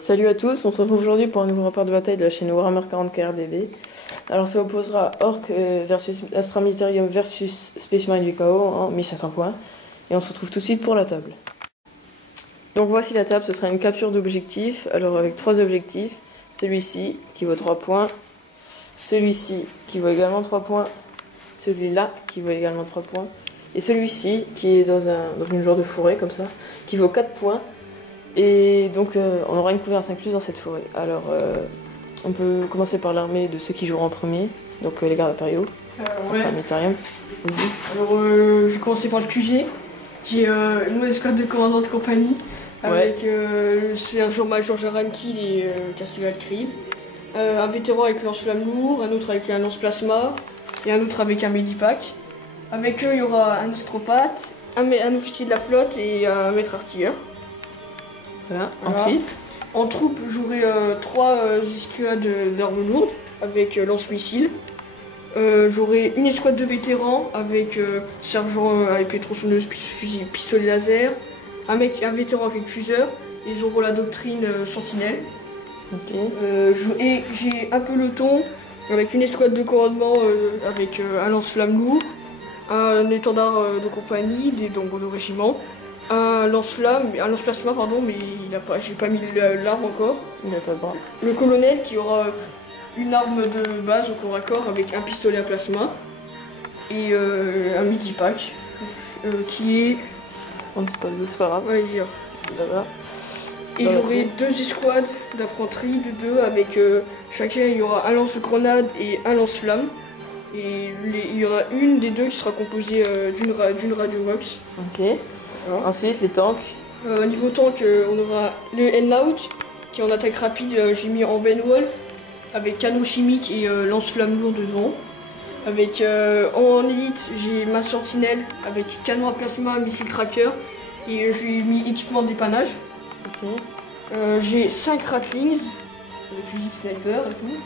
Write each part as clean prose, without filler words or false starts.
Salut à tous, on se retrouve aujourd'hui pour un nouveau rapport de bataille de la chaîne Warhammer 40k RDB. Alors ça opposera Orc versus Astra Militarium versus Space Marine du Chaos en 1500 points. Et on se retrouve tout de suite pour la table. Donc voici la table, ce sera une capture d'objectifs. Alors avec 3 objectifs, celui-ci qui vaut 3 points, celui-ci qui vaut également 3 points, celui-là qui vaut également 3 points, et celui-ci qui est dans une genre de forêt comme ça, qui vaut 4 points. Et donc on aura une couverture incluse dans cette forêt. Alors on peut commencer par l'armée de ceux qui joueront en premier, donc les gardes impériaux. Ouais. Militarium. Vas-y. Alors je vais commencer par le QG. J'ai mon escouade de commandant de compagnie avec le sergent-major Jarankil et Castellal Creed. Un vétéran avec lance-flamme lourd, un autre avec un lance-plasma et un autre avec un medipack. Avec eux il y aura un astropathe, un officier de la flotte et un maître artilleur. Voilà. Voilà. Ensuite, En troupe, j'aurai 3 escouades d'armes lourdes avec lance-missiles. J'aurai une escouade de vétérans avec sergent avec pétronçonneuse, pistolet laser, un vétéran avec fuseur. Ils auront la doctrine sentinelle. ok. Et j'ai un peloton avec une escouade de commandement avec un lance-flamme lourd, un étendard de compagnie, donc de régiment, un lance-plasma pardon, mais j'ai pas mis l'arme encore. Il n'a pas de bras. Le colonel qui aura une arme de base au corps à corps avec un pistolet à plasma et un midi-pack qui est... On c'est pas grave. Ouais, dire. Voilà. Et j'aurai 2 escouades d'infanterie de 2 avec chacun il y aura un lance-grenade et un lance-flamme. Et il y en a une des 2 qui sera composée d'une radio-vox. Ok. Voilà. Ensuite, les tanks. Niveau tank, on aura le N-Out qui est en attaque rapide, j'ai mis en Benwolf avec canon chimique et lance-flamme lourd devant. Avec en élite, j'ai ma sentinelle avec canon à plasma, missile tracker et je lui ai mis équipement de dépannage. Ok. J'ai 5 ratlings, fusil sniper et tout.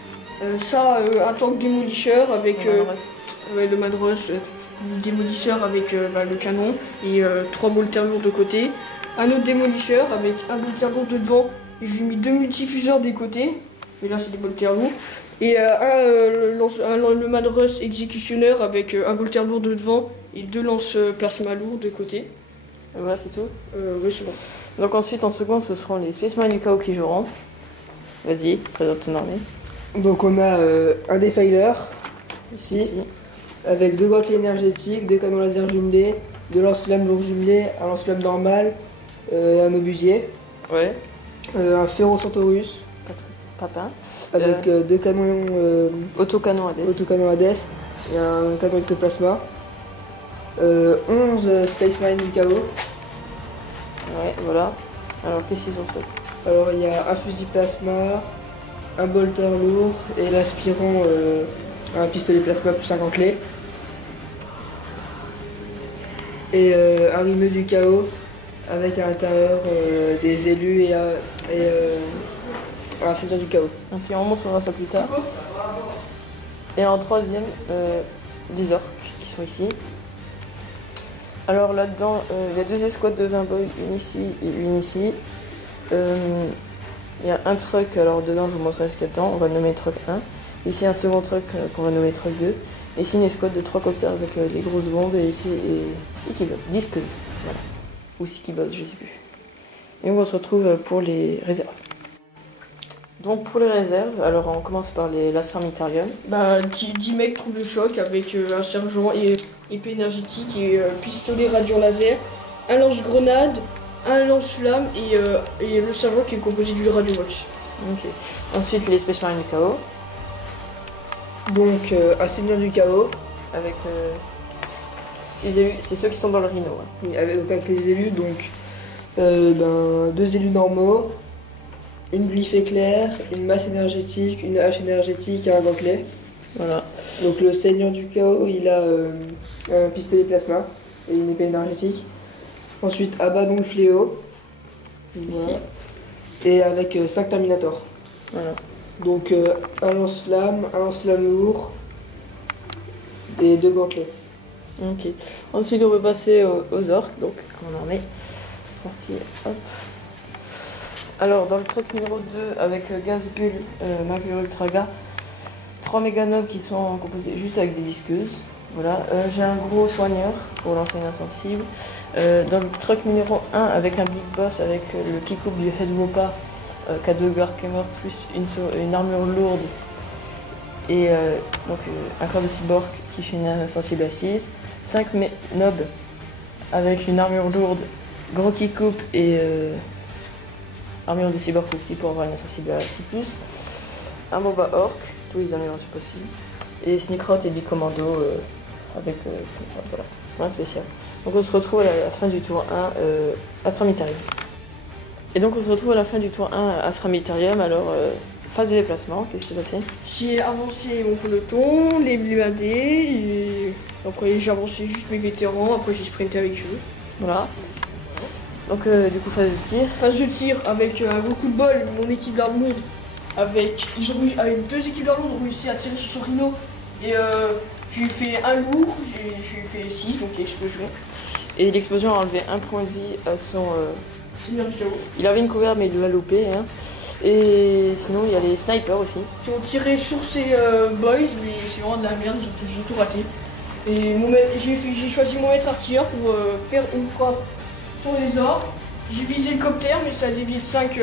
Un tank démolisseur avec le Madros, démolisseur avec le canon et 3 bolters lourds de côté. Un autre démolisseur avec un bolter lourd de devant et je lui ai mis 2 multifuseurs des côtés. Mais là c'est des bolters lourds. Et le Madros exécutionneur avec un bolter lourd de devant et 2 lance-plasma lourds de côté. Voilà, c'est tout. Oui, c'est bon. Donc ensuite, en second, ce seront les Space Marine du Chaos qui joueront. Vas-y, présente ton armée. Donc on a un defiler ici, Ici. avec 2 gantelets énergétiques, 2 canons laser jumelés, 2 lance-flammes lourds jumelés, un lance-flamme normal, un obusier, Ouais. un Ferro Centaurus Papin. avec 2 canons Autocanon Hades. autocanons Hades et un canon ectoplasma, 11 Space Marine du Chaos. Ouais, voilà. Alors, qu'est-ce qu'ils ont fait? Alors il y a un fusil plasma, un bolter lourd et l'aspirant un pistolet plasma plus un gantelet. Et un rhino du chaos avec à l'intérieur des élus et un seigneur du chaos. Ok, on montrera ça plus tard. Et en troisième, des orques qui sont ici. Alors là-dedans, il y a 2 escouades de 20 boys, une ici et une ici. Il y a un truck, alors dedans je vous montrerai ce qu'il y a dedans, on va le nommer truck 1. Ici un second truck qu'on va nommer truck 2. Et ici une escouade de 3 coptères avec les grosses bombes et ici disqueuses. Voilà. Ou Sikibos, je sais plus. Et on se retrouve pour les réserves. Donc pour les réserves, alors on commence par les Lasser Militarium. 10 mecs trouvent le choc avec un sergent et épée énergétique et pistolet radiant laser, un lance-grenade, un lance-flamme et le sergent qui est composé du radio-vox. Ok. Ensuite les Space Marine du Chaos Donc un seigneur du chaos, avec 6 élus, c'est ceux qui sont dans le rhino. Hein. oui, avec les élus, donc 2 élus normaux, une glyphe éclair, une masse énergétique, une hache énergétique et un gantelet. Voilà. Donc le seigneur du chaos, il a un pistolet plasma et une épée énergétique. Ensuite Abaddon le fléau. Ici. Voilà. Et avec 5 terminators. Voilà. Donc un lance-flamme lourd et 2 gantelets. Ok. Ensuite on peut passer aux orques, donc à mon armée. C'est parti. Hop. Alors, dans le truck numéro 2, avec Gazbull, Mercury Ultraga, 3 méganobs qui sont composés juste avec des disqueuses. Voilà. J'ai un gros soigneur pour lancer une insensible. Dans le truck numéro 1, avec un Big Boss, avec le kick-up du Headwopa, K2 Garkemer, plus une armure lourde. Et donc un corps de cyborg qui fait une insensible assise. 5 nobs avec une armure lourde, gros kick-up et armure de cyborg aussi pour avoir une insensible à 6+. Un Boba Orc, tous les améliorations possibles. Et Sneakrot et 10 commandos avec voilà, un spécial. Donc on se retrouve à la fin du tour 1 Astramitarium. Et donc on se retrouve à la fin du tour 1 Astramitarium. Alors phase de déplacement, qu'est-ce qui s'est passé? J'ai avancé mon peloton, les blindés, et après j'ai avancé juste mes vétérans, après j'ai sprinté avec eux. Voilà. Donc du coup phase de tir. Phase de tir avec un gros coup de bol, mon équipe d'armure, avec 2 équipes d'armure ont réussi à tirer sur son rhino. Et je lui ai fait un lourd, je lui ai fait 6, donc l'explosion. Et l'explosion a enlevé un point de vie à son Seigneur du chaos. Il avait une couvert mais il l'a loupé. Hein. Et sinon il y a les snipers aussi. Qui ont tiré sur ces boys, mais c'est vraiment de la merde, ils ont tout raté. Et j'ai choisi mon maître artilleur pour faire une frappe sur les orques. J'ai visé le copter, mais ça a dévié de 5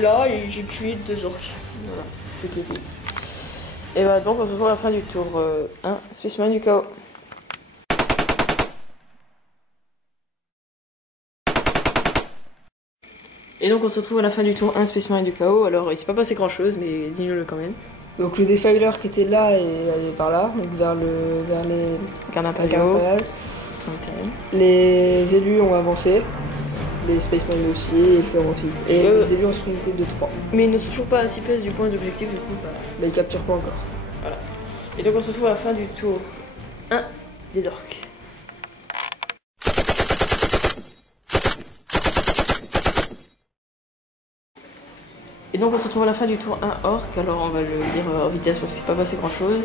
là, et j'ai tué 2 orques. Voilà, ce qui était ici. Et bah donc on se retrouve à la fin du tour 1, Spaceman du chaos. Et donc on se retrouve à la fin du tour 1, Spaceman du chaos. Alors il s'est pas passé grand chose, mais dis-nous-le quand même. Donc le Defiler qui était là est allé par là, donc vers les Garde chaos. Les élus ont avancé, les Spaceman aussi, et le Fer aussi. Et les élus ont sprinté de 3. Mais ils ne sont toujours pas à 6 places du point d'objectif, du coup. Mais ils capturent pas encore. Voilà. Et donc on se retrouve à la fin du tour 1 des orques. Et donc on se retrouve à la fin du tour 1 orc, alors on va le dire en vitesse parce qu'il n'est pas passé grand chose.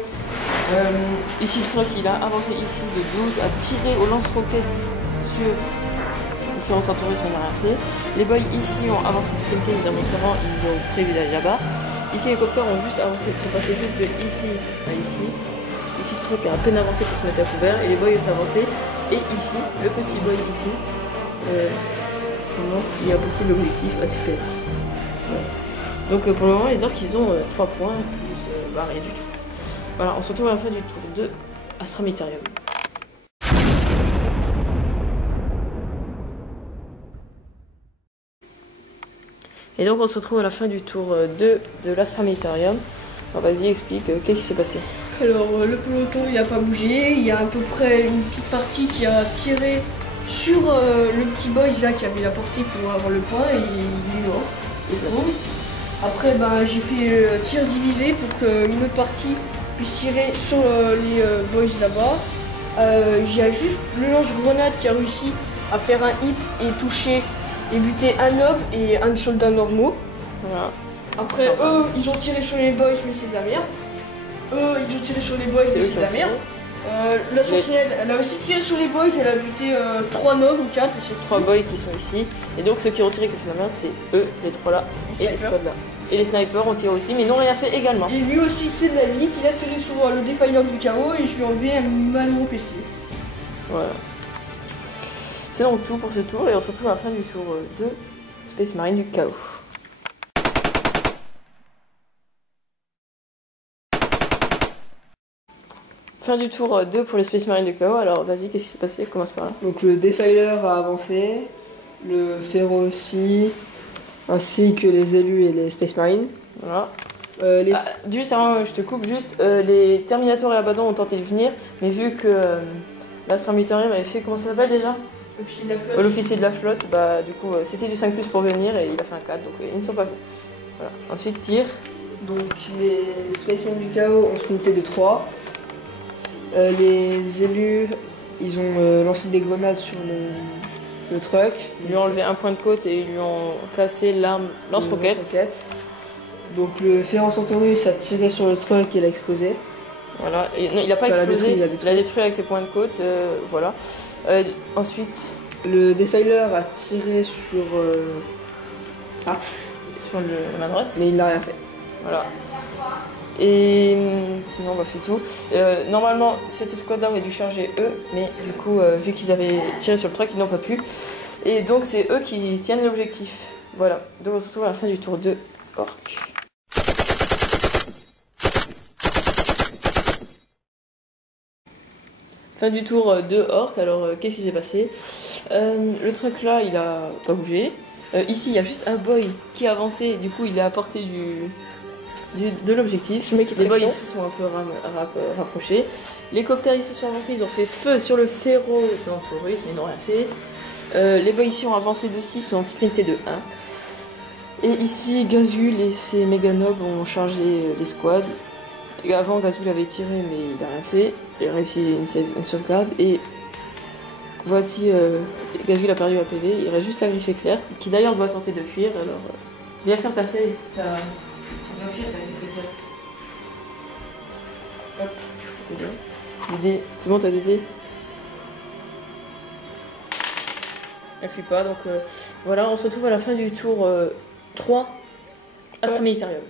Ici le truc il a avancé ici de 12, a tiré au lance-roquette sur le Ferro Centaurus, on n'a rien fait. Les boys ici ont avancé sprinté, évidemment seulement ils ont prévu d'aller là-bas. Ici les copters ont juste avancé, ils sont passés juste de ici à ici. Ici le truc a à peine avancé pour se mettre à couvert et les boys ont avancé. Et ici, le petit boy ici, il a posté l'objectif à 6 PS. Ouais. Donc pour le moment les orques ils ont 3 points, bah rien du tout. Voilà, on se retrouve à la fin du tour 2 Astramitarium. Et donc on se retrouve à la fin du tour 2 de l'Astramitarium. Alors vas-y explique, qu'est-ce qui s'est passé? Alors le peloton il n'a pas bougé, il y a à peu près une petite partie qui a tiré sur le petit boy là qui avait la portée pour avoir le point et il est mort. Après j'ai fait tir divisé pour qu'une autre partie puisse tirer sur les boys là-bas. J'ai juste le lance-grenade qui a réussi à faire un hit et toucher et buter un nob et un soldat normaux. Voilà. Après eux ils ont tiré sur les boys mais c'est de la merde. Eux ils ont tiré sur les boys mais c'est de la merde. La sentinelle elle a aussi tiré sur les boys, elle a buté 3 nobs ou 4 je sais pas. 3 boys qui sont ici. Et donc ceux qui ont tiré qui ont fait de la merde c'est eux, les 3 là et les squads là. Et les snipers ont tiré aussi mais n'ont rien fait également. Et lui aussi c'est de la limite, il a tiré sur le Defiler du chaos et je lui ai enlevé un malheureux PC. Voilà. C'est donc tout pour ce tour et on se retrouve à la fin du tour 2 Space Marine du chaos. Fin du tour 2 pour les Space Marines du chaos, alors vas-y, qu'est-ce qui s'est passé? Commence par là. Donc le Defiler a avancé, le Ferro aussi, ainsi que les élus et les Space Marines. Voilà. Juste avant, je te coupe juste, les Terminators et Abaddon ont tenté de venir, mais vu que l'Astramitarium avait fait, comment ça s'appelle déjà? L'officier de la flotte, bah du coup c'était du 5+ pour venir et il a fait un 4, donc ils ne sont pas venus. Voilà. Ensuite, tir. Donc les Spacemen du chaos ont sprinté de 3. Les élus, ils ont lancé des grenades sur le truck. Ils lui ont enlevé un point de côte et ils lui ont cassé l'arme lance-roquette. Donc le Ferro Centaurus a tiré sur le truck et il a explosé. Voilà, et, non, il n'a pas explosé, il a détruit avec ses points de côte, voilà. Ensuite... Le Defiler a tiré sur... sur le Manros. Mais il n'a rien fait. Voilà. Et sinon, bah, c'est tout. Normalement, cette escouade-là aurait dû charger eux, mais du coup, vu qu'ils avaient tiré sur le truck, ils n'ont pas pu. Et donc, c'est eux qui tiennent l'objectif. Voilà. Donc, on se retrouve à la fin du tour 2 orc. Fin du tour 2 orc. Alors, qu'est-ce qui s'est passé? Le truck là, il a pas bougé. Ici, il y a juste un boy qui a avancé. Du coup, il est à portée de l'objectif. Ce mec est Les très boys chiant. ils se sont un peu rapprochés. Les coptères ils se sont avancés, ils ont fait feu sur le Ferrocentaurus, mais ils n'ont rien fait. Les boys ici ont avancé de 6, ont sprinté de 1. Et ici, Gazul et ses méganobs ont chargé les squads. Et avant, Gazul avait tiré, mais il n'a rien fait. Il a réussi une sauvegarde. Et voici, Gazul a perdu un PV. Il reste juste la griffe éclair, qui d'ailleurs doit tenter de fuir. Alors, viens faire ta selle. Tu dois fuir, ta griffe éclair. Hop, vas-y. Des dés. C'est bon, t'as des dés? Elle fuit pas, donc voilà, on se retrouve à la fin du tour 3, Astra Militarium.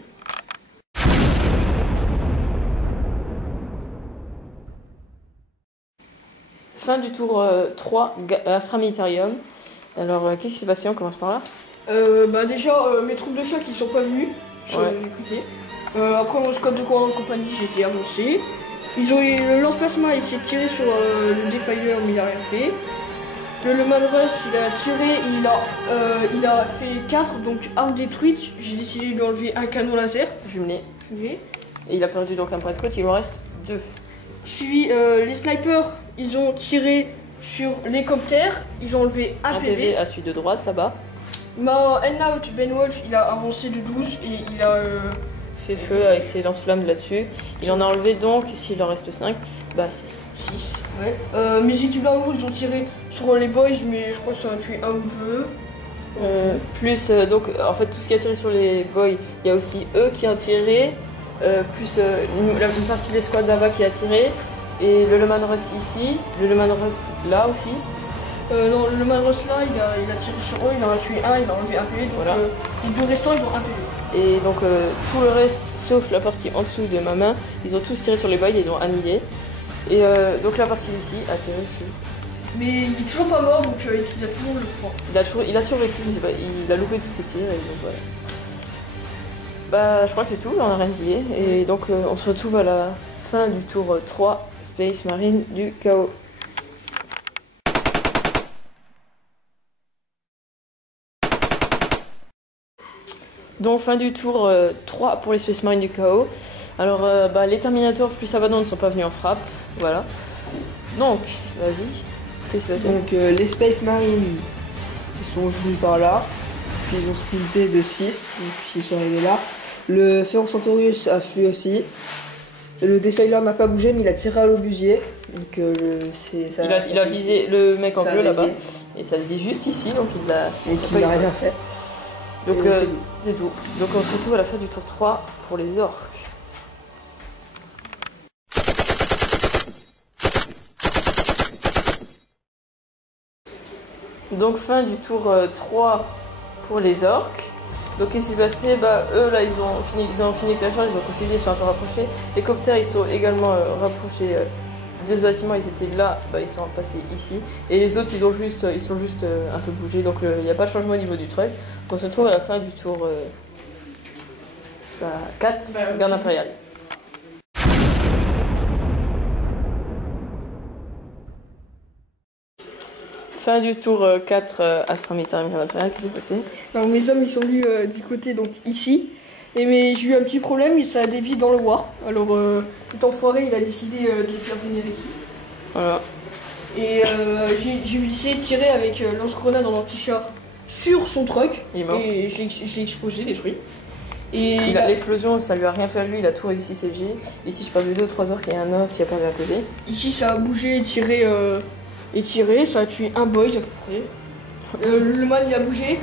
Fin du tour 3, Astra Militarium. Alors, qu'est-ce qui s'est passé? On commence par là. Bah déjà, mes troupes de choc ils sont pas venus. Après mon squad de commandant de compagnie, j'ai fait avancer. Ils ont eu le lance-plasma, il s'est tiré sur le Defiler, mais il a rien fait. Le Manros, il a tiré, il a fait 4, donc arme détruite. J'ai décidé de lui enlever un canon laser. Jumelé. Et il a perdu donc un bras de côte, il en reste 2. Suivi, les snipers, ils ont tiré sur l'hélicoptère, ils ont enlevé un PV. À celui de droite là-bas. N-Out, Ben Wolf, il a avancé de 12 et il a fait feu avec ses lance-flammes là-dessus. Il en a enlevé donc, s'il en reste 5, bah 6. Ouais. Mes équipes d'en ils ont tiré sur les boys, mais je crois que ça a tué un ou deux. Donc en fait tout ce qui a tiré sur les boys, il y a aussi eux qui ont tiré, plus une partie de l'escouade là-bas qui a tiré, et le Manros ici, le Manros là aussi. Non, le Manros là, il a tiré sur eux, il en a tué un, il a enlevé un PV, donc voilà. Les deux restants ils ont un PV. Et donc tout le reste, sauf la partie en dessous de ma main, ils ont tous tiré sur les boys, ils ont annihilé. Et donc la partie ici a tiré sur. Mais il est toujours pas mort, donc il a toujours le point. Il a survécu, je sais pas, il a loupé tous ses tirs, et donc voilà. Bah je crois que c'est tout, on a rien oublié. Et donc on se retrouve à la fin du tour 3, Space Marine du chaos. Donc fin du tour 3 pour les Space Marines du chaos. Alors les Terminators plus Abaddon ne sont pas venus en frappe, voilà. Donc, vas-y, qu'est-ce qui se passe? Donc les Space Marines, ils sont venus par là, puis ils ont sprinté de 6, puis ils sont arrivés là. Le Ferrocentaurus a fui aussi. Le Defiler n'a pas bougé, mais il a tiré à l'obusier. Donc il a visé le mec en bleu là-bas, et ça dévie juste ici, donc il n'a rien fait. Donc c'est tout. Donc on se retrouve à la fin du tour 3 pour les orques. Donc fin du tour 3 pour les orques. Donc qu'est-ce qui s'est passé? Eux là ils ont fini avec la charge, ils ont concédé, ils sont un peu rapprochés. Les coptères ils sont également rapprochés de ce bâtiment, ils étaient là, ils sont passés ici. Et les autres ils sont juste un peu bougés, donc il n'y a pas de changement au niveau du truc. On se retrouve à la fin du tour 4, garde impériale. Fin du tour 4, Astra Militarium garde impériale, qu'est-ce qui s'est passé? Alors mes hommes ils sont venus du côté donc ici. Mais j'ai eu un petit problème, ça a dévié dans le war. Alors cet enfoiré il a décidé de les faire venir ici. Voilà. Et j'ai essayé de tirer avec lance-grenade en anti-char sur son truck. Il est mort. Et je l'ai explosé, détruit. Et l'explosion, ça lui a rien fait à lui, il a tout réussi CG. Ici, j'ai perdu 2 ou 3 orques et un orque qui a perdu un PV. Ici, ça a bougé et tiré, ça a tué un boy à peu près. Le man, il a bougé,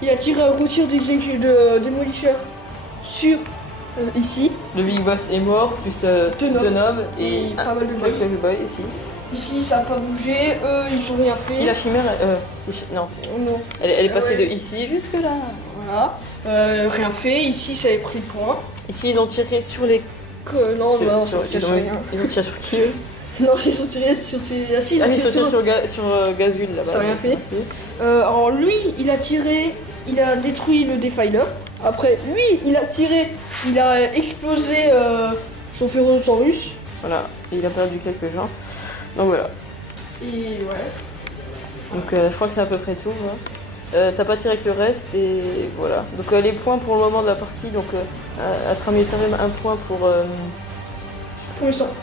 il a tiré un gros tir de démolisseur sur ici. Le Big Boss est mort, plus deux nobs et pas mal de boys ici. Ici, ça n'a pas bougé. Eux, ils ont rien fait. Si la chimère, non, Non. elle est passée ouais. de ici jusque là. Voilà. Rien fait. Ici, ça avait pris le point. Ici, ils ont tiré sur les. Non, non, ils ont tiré sur qui eux? Non, ils ont tiré sur ses. Ah, si, ils ont tiré sur Gazul là-bas. Ça n'a rien fait. Alors lui, il a tiré, il a détruit le Defiler. Après, lui, il a tiré, il a explosé son Ferrosaurus. Voilà, et il a perdu quelques gens. Donc voilà. Et ouais. Donc je crois que c'est à peu près tout. Hein. T'as pas tiré avec le reste et voilà. Donc les points pour le moment de la partie, donc Astra Militarum, un point pour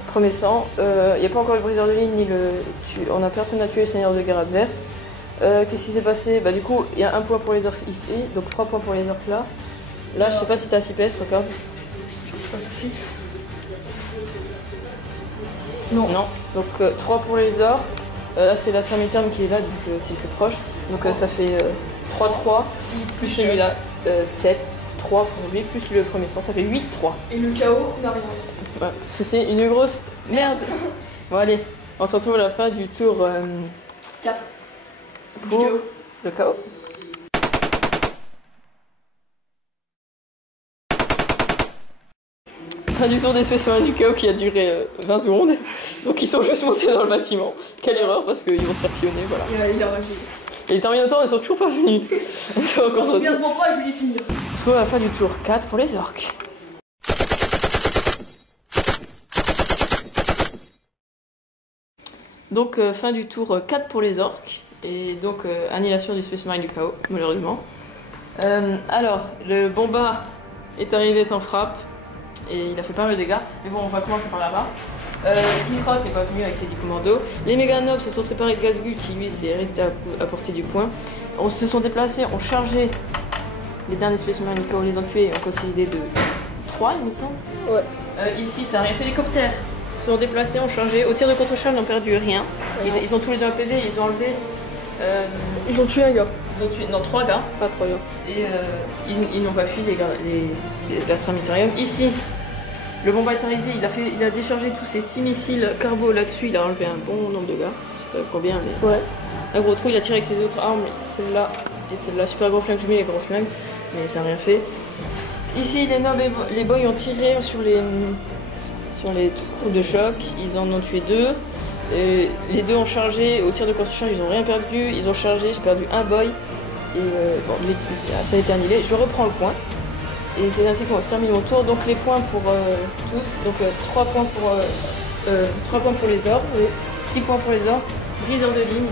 premier sang. Il n'y a pas encore le briseur de ligne ni le. On a personne à tuer le seigneur de guerre adverse. Qu'est-ce qui s'est passé? Bah du coup, il y a un point pour les orques ici, donc 3 points pour les orques là. Là, je sais pas si t'as 6 PS, regarde. Non. Non. Donc 3 pour les orques. Là, c'est la Militarum qui est là, donc c'est plus proche. Donc ça fait 3-3, plus celui-là 7, 3 pour lui, plus le premier sang, ça fait 8-3. Et le chaos n'a rien. Ouais, c'est une grosse merde. Bon allez, on se retrouve à la fin du tour 4. Pour le chaos. Fin du tour des spécimens du chaos qui a duré 20 secondes. Donc ils sont juste montés dans le bâtiment. Quelle erreur parce qu'ils vont se faire pionner, voilà. Il a ragé. Et les Terminators ne sont toujours pas venus. Donc on se retrouve. Regarde pas, je vais les finir. On se retrouve à la fin du tour 4 pour les orques. Donc fin du tour 4 pour les orques. Et donc annihilation du Space Marine du chaos, malheureusement. Alors, le Bomba est arrivé en frappe. Et il a fait pas mal de dégâts. Mais bon, on va commencer par là-bas. Sneakrock n'est pas venu avec ses 10 commandos. Les Méganobs se sont séparés de Gazgul qui lui s'est resté à portée du point. On se sont déplacés, ont chargé les derniers Space Marine du chaos, les ont tués et ont consolidé de 3 il me semble. Ouais. Ici ça a rien fait, l'hélicoptère se sont déplacés, ont chargé. Au tir de contre-charge, ils n'ont perdu rien. Ouais. Ils ont tous les deux un PV, ils ont enlevé. Ils ont tué un gars. Ils ont tué, non, 3 gars. Pas 3 gars. Et ils n'ont pas fui l'Astra Militarum. Ici, le Bomba est arrivé, il a déchargé tous ses 6 missiles carbo là-dessus, il a enlevé un bon nombre de gars. Je sais pas combien, mais. Ouais. Un gros trou, il a tiré avec ses autres armes, celle-là et celle-là. Super gros flingue, j'ai mis les gros flingues, mais ça n'a rien fait. Ici, les nobs et les boys ont tiré sur les trous de choc, ils en ont tué 2. Et les 2 ont chargé, au tir de contre-charge, ils n'ont rien perdu, ils ont chargé, j'ai perdu un boy. Et bon, ça a été annihilé. Je reprends le point. Et c'est ainsi qu'on se termine mon tour. Donc les points pour tous. Donc 3 points pour 3 points pour les orques, 6 points pour les orques, briseur de ligne,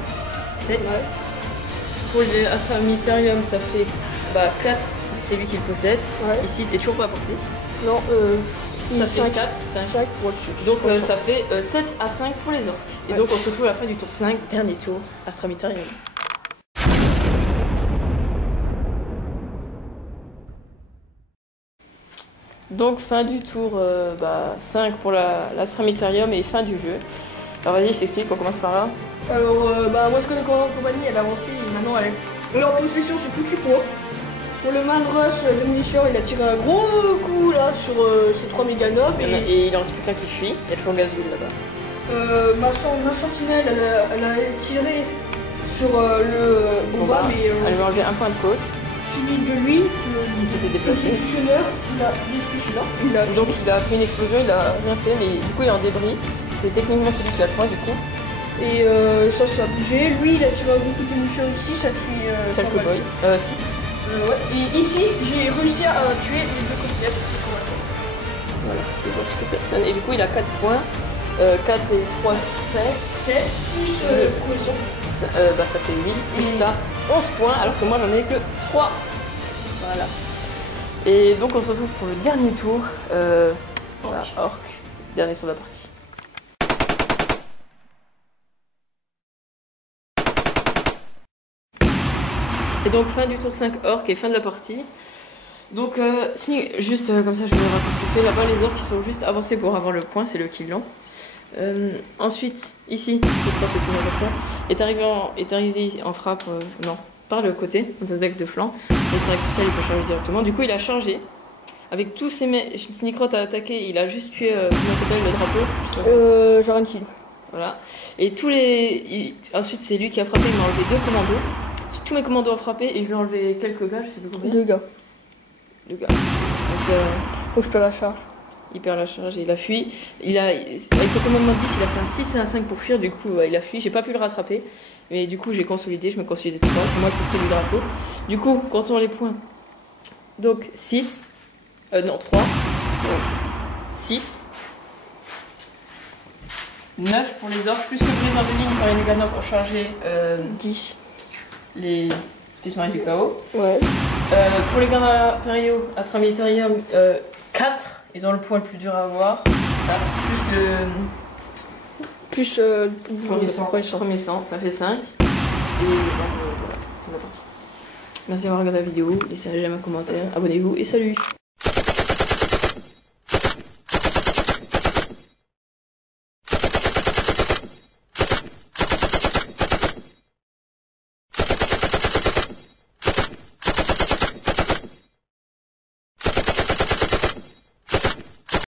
7. Ouais. Pour les Astra Militarum, ça fait 4, c'est lui qui le possède. Ouais. Ici, t'es toujours pas à portée. Non, ça fait 4, 5 pour le dessus. Donc ça fait 7 à 5 pour les orques. Et donc on se retrouve à la fin du tour 5, dernier tour, Astra Militarum. Donc fin du tour 5 pour l'Astra Militarum et fin du jeu. Alors vas-y, je t'explique, on commence par là. Alors moi je connais comment la compagnie, elle a avancé et maintenant elle est en possession sur foutu quoi. Pour le Madros, le munition, il a tiré un gros coup là sur ses 3 méganobs. Et il en reste plus qu'un qui fuit, il y a toujours Gazgul là-bas. Ma sentinelle, elle a tiré sur le Bomba, mais elle lui a enlevé un point de côte. Suivi de lui, qui s'était déplacé. L'exécutionneur, il a détruit celui-là. Donc il a fait une explosion, il a rien fait, mais du coup il est en débris. C'est techniquement celui qui a le point du coup. Et ça a bougé. Lui il a tiré un gros coup de munitions ici, ça tue quelques boys. 6. Ouais. Et ici j'ai réussi à tuer les 2 côtés. Voilà, il ne reste plus personne. Et du coup il a 4 points. 4 et 3, 7. 7 plus progression. Ça fait 8, plus ça, 11 points, alors que moi j'en ai que 3. Voilà. Et donc on se retrouve pour le dernier tour. Orc. Dernier tour de la partie. Et donc fin du tour 5 orc et fin de la partie. Donc juste comme ça je vais vous raconter. Là-bas les orcs qui sont juste avancés pour avoir le point, c'est le qui l'ont. Ensuite, ici, c'est pas le plus important, est arrivé en frappe, par le côté, dans un deck de flanc. Et c'est vrai que ça, il peut charger directement. Du coup, il a chargé. Avec tous ses Sneakrot à attaquer, il a juste tué, comment s'appelle, le drapeau Jaren Kill. Voilà. Et ensuite, c'est lui qui a frappé, il m'a enlevé 2 commandos. Tous mes commandos ont frappé et je lui ai enlevé quelques gars, je sais plus combien. 2 gars. 2 gars. Donc, faut que je perde la charge. Il perd la charge et il a fui. Avec le commandement de 10, il a fait un 6 et un 5 pour fuir, du coup il a fui. J'ai pas pu le rattraper, mais du coup j'ai consolidé, je me consolidais 3, c'est moi qui ai pris du drapeau. Du coup, quand on a les points, donc 6, non 3, 6, 9 pour les orques, plus le briseur de ligne pour les méganors pour charger 10. Les Space Marines du chaos. Ouais. Pour les gardes impériaux, Astra Militarium, 4. Ils ont le point le plus dur à avoir. 4. Plus le. Plus premier sang, ça fait 5. Et voilà, on est parti. Merci d'avoir regardé la vidéo. Laissez un j'aime, un commentaire, abonnez-vous et salut!